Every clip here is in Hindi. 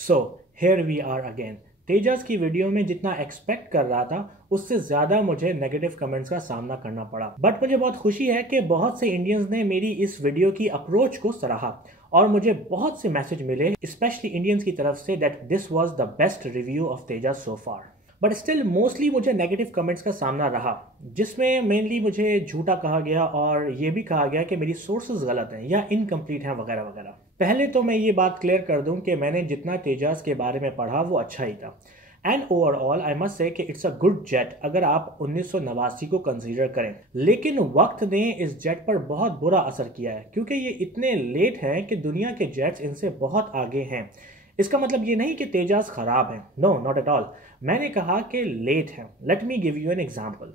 So here we are again. Tejas की वीडियो में जितना एक्सपेक्ट कर रहा था उससे ज़्यादा मुझे नेगेटिव कमेंट्स का सामना करना पड़ा, बट मुझे बहुत खुशी है कि बहुत से इंडियंस ने मेरी इस वीडियो की अप्रोच को सराहा और मुझे बहुत से मैसेज मिले स्पेशली इंडियंस की तरफ say that this was the best review of Tejas so far. But still mostly मुझे नेगेटिव कमेंट्स का सामना रहा, जिसमें मेनली मुझे झूठा कहा गया और ये भी कहा गया कि मेरी सोर्सेज गलत हैं या इनकम्प्लीट हैं वगैरह वगैरह। पहले तो मैं ये बात क्लियर कर दूं कि मैंने जितना तेजस के बारे में पढ़ा वो अच्छा ही था and overall I must say कि इट्स अ गुड जेट अगर आप 1989 को कंसीडर करें। लेकिन वक्त ने इस जेट पर बहुत बुरा असर किया है क्योंकि ये इतने लेट हैं कि दुनिया के जेट्स इनसे बहुत आगे हैं। इसका मतलब ये नहीं कि तेजस खराब है, नो नॉट एट ऑल। मैंने कहा कि लेट है। Let me give you an example.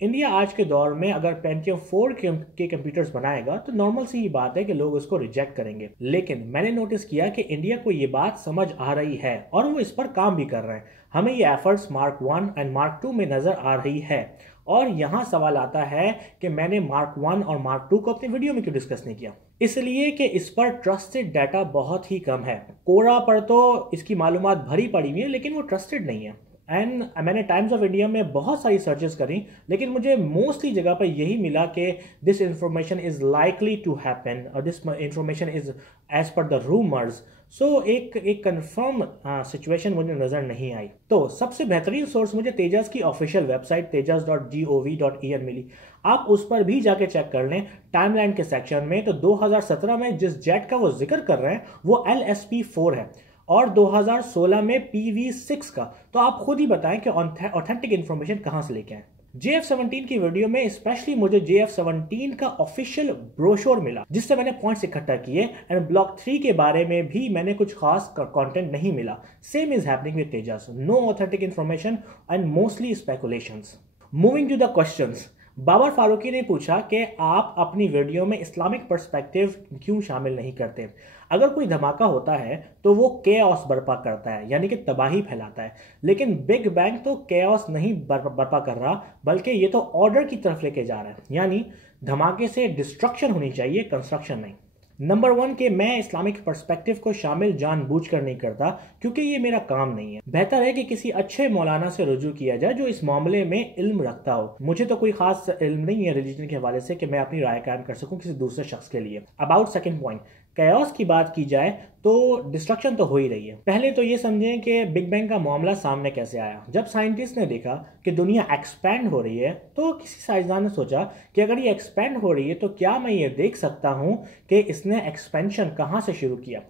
India आज के दौर में अगर पेंटियम 4 के कंप्यूटर्स बनाएगा तो नॉर्मल सी ही बात है कि लोग उसको रिजेक्ट करेंगे, लेकिन मैंने नोटिस किया कि इंडिया को ये बात समझ आ रही है और वो इस पर काम भी कर रहे हैं। हमें ये एफर्ट्स मार्क 1 एंड मार्क 2 में नजर आ रही है और यहाँ सवाल आता है कि मैंने मार्क 1 और मार्क 2 को अपनी वीडियो में क्यों डिस्कस नहीं किया। इसलिए कि इस पर ट्रस्टेड डाटा बहुत ही कम है। कोरा पर तो इसकी मालूमात भरी पड़ी हुई है लेकिन वो ट्रस्टेड नहीं है। एंड मैंने टाइम्स ऑफ इंडिया में बहुत सारी सर्चेस करी लेकिन मुझे मोस्टली जगह पर यही मिला कि this information is likely to happen और this information is as per the rumours. So एक कंफर्म सिचुएशन मुझे नजर नहीं आई। तो सबसे बेहतरीन सोर्स मुझे तेजस की ऑफिशियल वेबसाइट tejas.gov.in मिली। आप उस पर भी जाके चेक कर लें टाइमलाइन के सेक्शन में। तो 2017 में जिस जेट का वो जिक्र कर रहे हैं वो LSP-4 है और 2016 में PV6 का। तो आप खुद ही बताएं कि ऑथेंटिक इंफॉर्मेशन कहां से लेके आए। JF-17 की वीडियो में स्पेशली मुझे JF-17 का ऑफिशियल ब्रोशोर मिला जिससे मैंने पॉइंट्स इकट्ठा किए एंड ब्लॉक 3 के बारे में भी मैंने कुछ खास कंटेंट नहीं मिला। Same is happening with Tejas, no authentic information and mostly speculations. Moving to the questions, Babar Farooqui ने पूछा कि आप अपनी वीडियो में इस्लामिक पर्सपेक्टिव क्यों शामिल नहीं करते। अगर कोई धमाका होता है तो वो केओस बर्पा करता है यानी कि तबाही फैलाता है, लेकिन बिग बैंग तो केओस नहीं बर्पा कर रहा बल्कि ये तो ऑर्डर की तरफ लेके जा रहा है। यानी धमाके से डिस्ट्रक्शन होनी चाहिए, कंस्ट्रक्शन नहीं। नंबर 1 के मैं इस्लामिक पर्सपेक्टिव को शामिल जानबूझकर नहीं करता क्योंकि ये मेरा काम नहीं है। बेहतर है कि किसी अच्छे मौलाना से रुजू किया जाए जो इस मामले में इल्म रखता हो। मुझे तो कोई खास इल्म नहीं है रिलीजन के हवाले से कि मैं अपनी राय कायम कर सकूं किसी दूसरे शख्स के लिए। अबाउट सेकंड पॉइंट, कैओस की बात की जाए तो डिस्ट्रक्शन तो हो ही रही है। पहले तो ये समझें कि बिग बैंग का मामला सामने कैसे आया। जब साइंटिस्ट ने देखा कि दुनिया एक्सपैंड हो रही है तो किसी साइंसदान ने सोचा कि अगर ये एक्सपैंड हो रही है तो क्या मैं ये देख सकता हूं कि इसने एक्सपेंशन कहां से शुरू किया।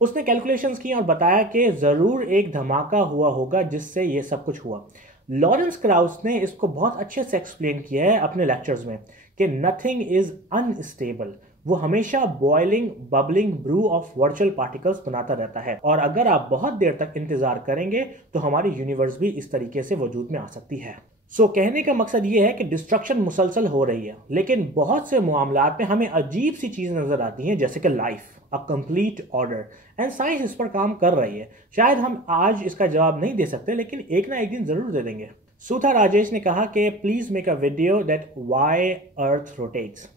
उसने कैलकुलेशंस की और बताया कि जरूर एक धमाका हुआ होगा जिससे ये सब कुछ हुआ। लॉरेंस क्राउस ने इसको बहुत अच्छे से एक्सप्लेन किया है अपने लेक्चर्स में कि नथिंग इज अनस्टेबल। वो हमेशा boiling bubbling brew of virtual particles बनाता रहता है और अगर आप बहुत देर तक इंतजार करेंगे तो हमारी यूनिवर्स भी इस तरीके से वजूद में आ सकती है। कहने का मकसद ये है कि डिस्ट्रक्शन मुसलसल हो रही है लेकिन बहुत से मामलात में हमें अजीब सी चीज नजर आती हैं जैसे कि life a complete order and science इस पर काम कर रही है। शायद हम आज इसका जवाब नहीं दे सकते लेकिन एक ना एक दिन जरूर दे देंगे। सूथा राजेश ने कहा कि please make a video that why earth rotates.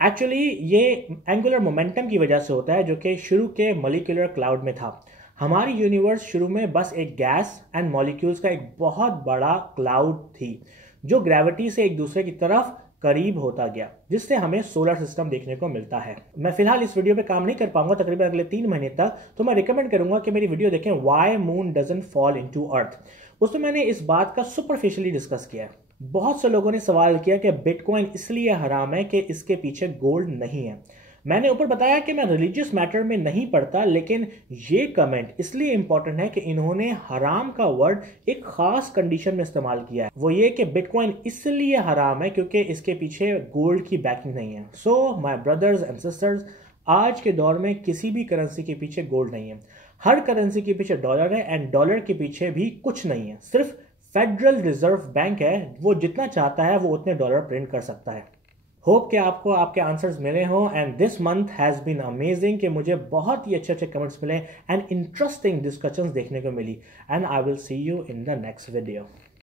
Actually ये एंगुलर मोमेंटम की वजह से होता है जो कि शुरू के मॉलिक्यूलर क्लाउड में था। हमारी यूनिवर्स शुरू में बस एक गैस एंड मॉलिक्यूल्स का एक बहुत बड़ा क्लाउड थी जो ग्रेविटी से एक दूसरे की तरफ करीब होता गया जिससे हमें सोलर सिस्टम देखने को मिलता है। मैं फिलहाल इस वीडियो पे काम नहीं कर पाऊंगा तकरीबन अगले 3 महीने तक, तो मैं रिकमेंड करूंगा कि मेरी वीडियो देखें why moon doesn't fall into earth. उसमें मैंने इस बात का सुपरफिशियली डिस्कस किया है। बहुत से लोगों ने सवाल किया कि बिटकॉइन इसलिए हराम है कि इसके पीछे गोल्ड नहीं है। मैंने ऊपर बताया कि मैं रिलीजियस मैटर में नहीं पढ़ता, लेकिन ये कमेंट इसलिए इंपॉर्टेंट है कि इन्होंने हराम का वर्ड एक खास कंडीशन में इस्तेमाल किया है। वो ये कि बिटकॉइन इसलिए हराम है क्योंकि इसके पीछे गोल्ड की बैकिंग नहीं है। So my brothers and sisters, आज के दौर में किसी भी करेंसी के पीछे गोल्ड नहीं है। हर करेंसी के पीछे डॉलर है एंड डॉलर के पीछे भी कुछ नहीं है। सिर्फ फेडरल रिजर्व बैंक है, वो जितना चाहता है वो उतने डॉलर प्रिंट कर सकता है। होप कि आपको आपके आंसर्स मिले हों and this month has been amazing कि मुझे बहुत ही अच्छे अच्छे कमेंट्स मिले एंड इंटरेस्टिंग डिस्कशंस देखने को मिली and I will see you in the next video.